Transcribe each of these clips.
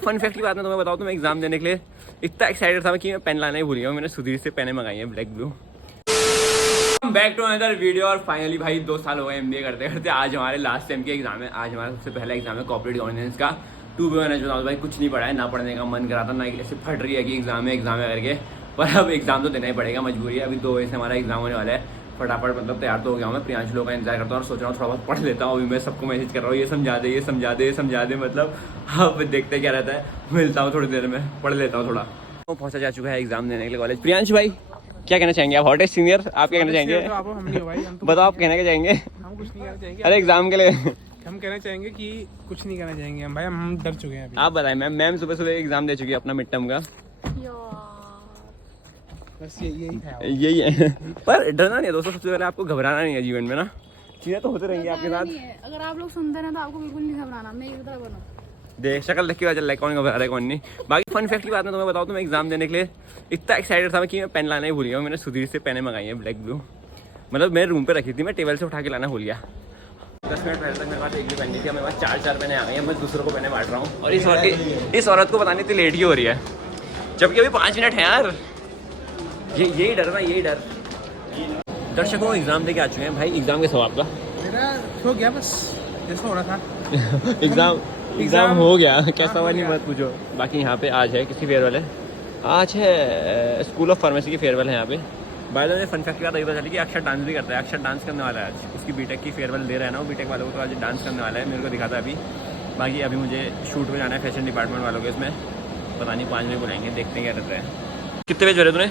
Fun fact की बात मैं तुम्हें बताऊँ तो मैं एग्जाम देने के लिए इतना एक्साइटेड था कि मैं पेन लाना ही भूल गया। मैंने सुधीर से पेन मंगाई है black blue. Back to another video. और फाइनली भाई 2 साल हो गए MBA करते करते। आज हमारे लास्ट टाइम के एग्जाम है। आज हमारा सबसे पहला एग्जाम है कॉर्पोरेट गवर्नेंस का। टू बी ऑनेस्ट बताऊँ भाई कुछ नहीं पढ़ा है, ना पढ़ने का मन करा था, ना ऐसे फट रही है कि एग्जाम है करके। पर अब एग्जाम तो देना ही पड़ेगा, मजबूरी है। अभी 2 बजे से हमारा एग्जाम होने वाला है। फटाफट मतलब तैयार तो हो गया हूँ मैं, प्रियांशु लोग का इंतजार करता हूँ और सोच रहा हूँ थोड़ा बहुत पढ़ लेता हूँ। अभी मैं सबको मैसेज कर रहा हूँ ये समझा दे ये समझा दे ये समझा दे, मतलब अब देखते क्या रहता है। मिलता हूँ थोड़ी देर में, पढ़ लेता हूँ थोड़ा। वो पहुँचा जा चुका है एग्जाम देने के लिए कॉलेज। प्रियांशु भाई क्या कहना चाहेंगे आप? हॉटेस्ट सीनियर आप क्या कहना चाहेंगे? बताओ आप कहना क्या चाहेंगे? हम कुछ नहीं कहना चाहेंगे। अरे एग्जाम के लिए हम कहना चाहेंगे कि कुछ नहीं कहना चाहेंगे हम भाई, हम डर चुके हैं अभी। आप बताएं मैम। मैम सुबह सुबह एग्जाम दे चुकी है अपना मिड टर्म का। बस यही है। पर डरना नहीं है दोस्तों, सबसे पहले आपको घबराना नहीं है जीवन में ना, चीजें तो होती रहेंगी आपके साथ। अगर आप लोग सुनते हैं तो आपको बिल्कुल नहीं घबराना, मैं इधर बनो। देख शक्ल देख के पता चल रहा है कौन घबरा रहा है कौन नहीं। बाकी फन फैक्ट की बात मैं तुम्हें बताऊँ तो मैं एग्जाम देने के लिए इतना एक्साइटेड था कि मैं पेन लाना ही भूल गया। मैंने सुधीर से पेन मंगाई है ब्लैक ब्लू। मतलब मेरे रूम पे रखी थी, मैं टेबल से उठा के लाना भूल गया। 10 मिनट पहले तक मेरे पास एक भी पेन नहीं थी, मेरे पास 4 पेने आ गई हैं। मैं दूसरों को पेने बांट रहा हूँ और इस औरत को पता नहीं इतनी लेट ही हो रही है, जबकि अभी 5 मिनट है यार। यही डर ना, यही डर। दर्शकों एग्जाम दे के आ चुके हैं भाई। एग्जाम कैसा हुआ आपका? मेरा हो गया बस जैसा हो रहा था। एग्जाम हो गया, कैसा हुआ नहीं मत पूछो। बाकी यहाँ पे आज है किसी फेयरवेल है, आज है स्कूल ऑफ फार्मेसी की फेयरवेल है यहाँ पे। By the way fun fact की बात पता चली कि अक्षर डांस भी करता है। अक्षर डांस करने वाला है आज, उसकी बीटेक की फेयरवेल दे रहा है ना वो, बीटेक वालों को तो आज डांस करने वाला है, मेरे को दिखाता है अभी। बाकी अभी मुझे शूट में जाना है फैशन डिपार्टमेंट वालों के, इसमें पता नहीं 5 बजे बुलाएंगे, देखते हैं क्या रहता है। कितने बजे हो रहे तूने?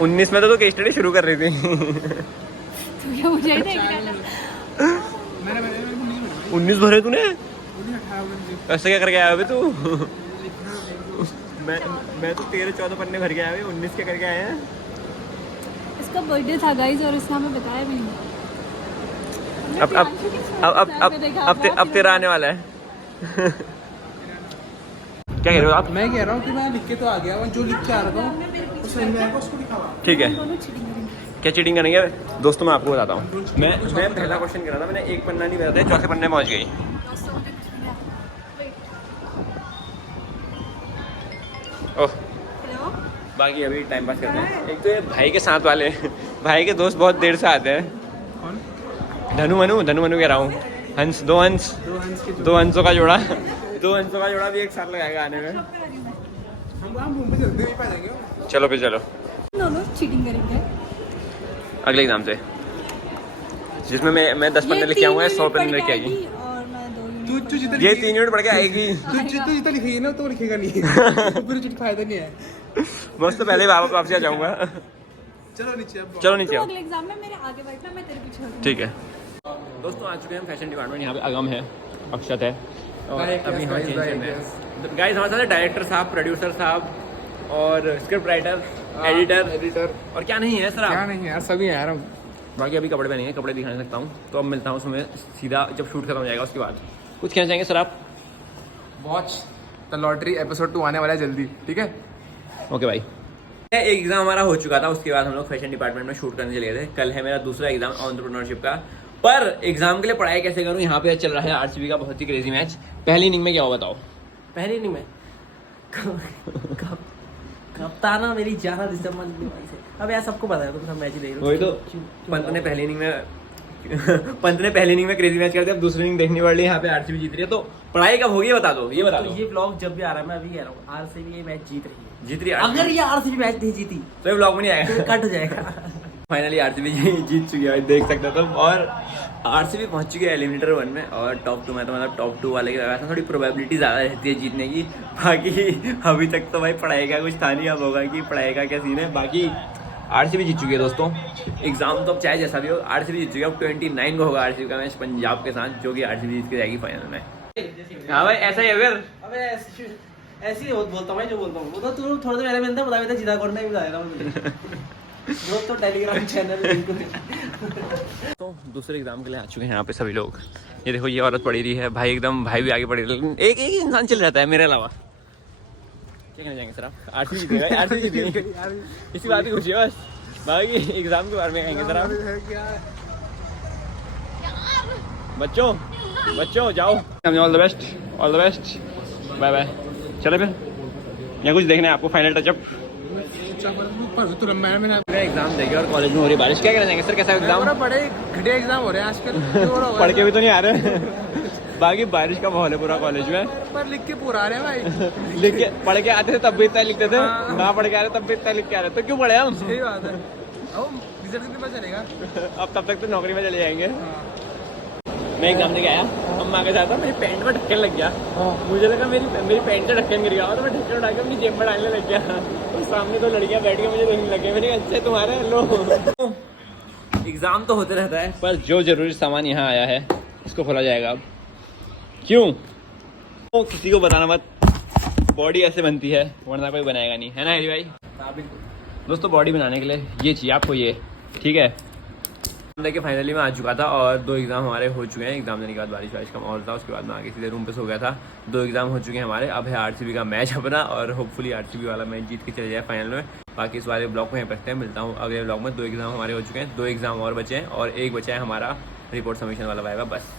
19 में तो केस स्टडी शुरू कर रही थी। 19 भरे तूने? ऐसे क्या करके आया अभी तू? मैं तो 13-14 पन्ने भर के आया अभी, 19 क्या करके आए हैं? इसका बर्थडे था गाइस और इसने हमें बताया भी नहीं। अब तेरा आने वाला है। क्या कह रहे हो आप? मैं कह रहा हूँ कि मैं लिख के तो आ गया, जो लिख के आ रहा था उसको दिखावा। ठीक है, क्या चीटिंग करेंगे दोस्तों? मैं आपको बताता हूँ। मैं पहला क्वेश्चन कर रहा था, मैंने एक पन्ना नहीं भरा था, चौथे पन्ने पहुँच गई। ओह बाकी अभी टाइम पास करते हैं। एक तो ये भाई के साथ वाले भाई के दोस्त बहुत देर से आते हैं। कौन? धनु मनु कह रहा हूँ। हंस, दो हंसों का जोड़ा। 2 हंसों का जोड़ा भी एक साथ लगाएगा आने में। हम रूम पे जल्दी नहीं पाएंगे। चलो फिर चलो दोनों चीटिंग करेंगे अगले एग्जाम से, जिसमें मैं 10 पन्ने लेके आऊँगा, 100 पन्ने लेके आएगी। और मैं 2 तू जितना ये 3 यूनिट पढ़ के आएगी। तू जितना लिखेगी ना तो लिखेगा नहीं। फिर कुछ फायदा नहीं है। बस तो पहले वापस आ जाऊँगा। चलो नीचे अब। चलो नीचे आओ। अगले एग्जाम में मेरे आगे बैठना, मैं तेरे पीछे बैठूंगी। ठीक है दोस्तों, आ चुके हैं फैशन डिपार्टमेंट। यहाँ पे अगम है, अक्षत है और अभी हमें चेंज करना है। गाइस हमारे साथ डायरेक्टर साहब, प्रोड्यूसर साहब और स्क्रिप्ट राइटर, एडिटर और क्या नहीं है सर क्या आप? नहीं यार, सभी हैं यार हम। बाकी अभी कपड़े पहनेंगे, कपड़े दिखा नहीं सकता हूँ, तो अब मिलता हूँ उसमें सीधा जब शूट खत्म हो जाएगा उसके बाद। कुछ कहना चाहेंगे सर आप? वॉच द लॉटरी एपिसोड 2 आने वाला है जल्दी, ठीक है? ओके भाई। एक एग्जाम हमारा हो चुका था, उसके बाद हम लोग फैशन डिपार्टमेंट में शूट करने चले गए थे। कल है मेरा दूसरा एग्जाम एंटरप्रेन्योरशिप का। पर एग्जाम के लिए पढ़ाई कैसे करूँ? यहाँ पे चल रहा है RCB का बहुत ही क्रेजी मैच। पहली इनिंग में क्या हुआ बताओ? पहली इनिंग में कप्ताना मेरी 11 दिसंबर से। अब यार सबको पता है, तुम सब मैच ही देख रहे हो। वही तो पंत ने पहली इनिंग में क्रेजी मैच कर दिया। अब दूसरी इनिंग देखनी पड़ रही है, यहाँ पे RCB जीत रही है। तो पढ़ाई कब होगी बता दो, ये बता दो। तो ये ब्लॉग जब भी आ रहा है मैं अभी कह रहा हूँ RCB ये मैच जीत रही है। RCB? अगर ये RCB मैच नहीं जीती तो ये ब्लॉग में नहीं आएगा, तो कट हो जाएगा। फाइनली RCB जीत चुकी है, देख सकते हो तुम। और RCB पहुंच चुकी है एलिमिनेटर 1 में और टॉप 2 में। तो मतलब टॉप 2 वाले की लगा था, थोड़ी प्रोबेबिलिटी ज़्यादा रहती है जीतने की। बाकी अभी तक तो भाई पढ़ाई का कुछ था नहीं, अब होगा कि पढ़ाई का क्या सीन है। बाकी RCB जीत चुकी है दोस्तों। एग्जाम तो अब चाहे जैसा भी हो, RCB जीत चुकी है। अब 29 को होगा RCB का मैच पंजाब के साथ, जो कि RCB जीत के जाएगी फाइनल में। हाँ भाई ऐसा ही है फिर। अबे ऐसी बोलता हूँ जो बोलता हूँ, वो तो तू थोड़ी देर पहले मिलता बता देता जीता कौन नहीं बता रहा हूँ। तो टेलीग्राम चैनल लिंक। तो दूसरे एग्जाम के लिए आ चुके हैं यहाँ पे सभी लोग। ये देखो ये औरत पड़ी रही है, भाई एकदम भाई भी आगे पड़ी रही है। एक इंसान चल जाता है मेरे अलावा। क्या कहना चाहेंगे सर आप? RCB जीतेगा, RCB जीतेगी, इसी बात की खुशी है बस। बाकी एग्जाम के बारे में कहेंगे सर आप? बच्चों जाओ, all the best. Bye bye. चलो फिर, यहाँ कुछ देखना है आपको, फाइनल टचअप। एग्जाम देंगे और कॉलेज में हो रही बारिश, क्या कहना चाहेंगे सर, कैसा एग्जाम? बड़े घटिया एग्जाम हो रहे हैं आजकल। पढ़ के भी तो नहीं आ रहे। बाकी बारिश का माहौल है पूरा कॉलेज में। पर लिख के पूरा आ रहे हैं भाई। लिख के पढ़ के आते थे तब भी इतना लिखते थे, ना पढ़ के आ रहे तब भी इतना लिख के आ रहे, तो क्यों पढ़े हम? सही बात है। रिजल्ट कितने पता चलेगा? अब तब तक तो नौकरी में चले जाएंगे। मैं एग्जाम देके आया, अम्मा के साथ मेरी पैंट में ढक्कन लग गया। मुझे लगा मेरी पैंट का ढक्कन गिर गया और मैं ढक्कन उठा के अपनी जेब में डालने लग गया। और सामने दो लड़कियां बैठ के मुझे देखने लग गई। मैंने कहा अच्छे तुम्हारे लो। एग्जाम तो होते रहता है, पर जो जरूरी सामान यहाँ आया है इसको खोला जाएगा अब। क्यों? तो किसी को बताना मत, बॉडी ऐसे बनती है, वरना कोई बनाएगा नहीं, है ना हरी भाई? दोस्तों बॉडी बनाने के लिए ये चाहिए आपको, ये ठीक है। देखिए फाइनली मैं आ चुका था और 2 एग्जाम हमारे हो चुके हैं। एग्जाम देने के बाद बारिश का माहौल था, उसके बाद मैं आगे सीधे रूम पे सो गया था। 2 एग्जाम हो चुके हैं हमारे। अब है आरसीबी का मैच अपना, और होपफुली आरसीबी वाला मैच जीत के चले जाए फाइनल में। बाकी इस वाले ब्लॉग में यहीं रखते हैं, मिलता हूँ अगले ब्लॉग में। 2 एग्जाम हमारे हो चुके हैं, 2 एग्जाम और बचे हैं, और एक बचा है हमारा रिपोर्ट सबमिशन वाला वाइवा, बस।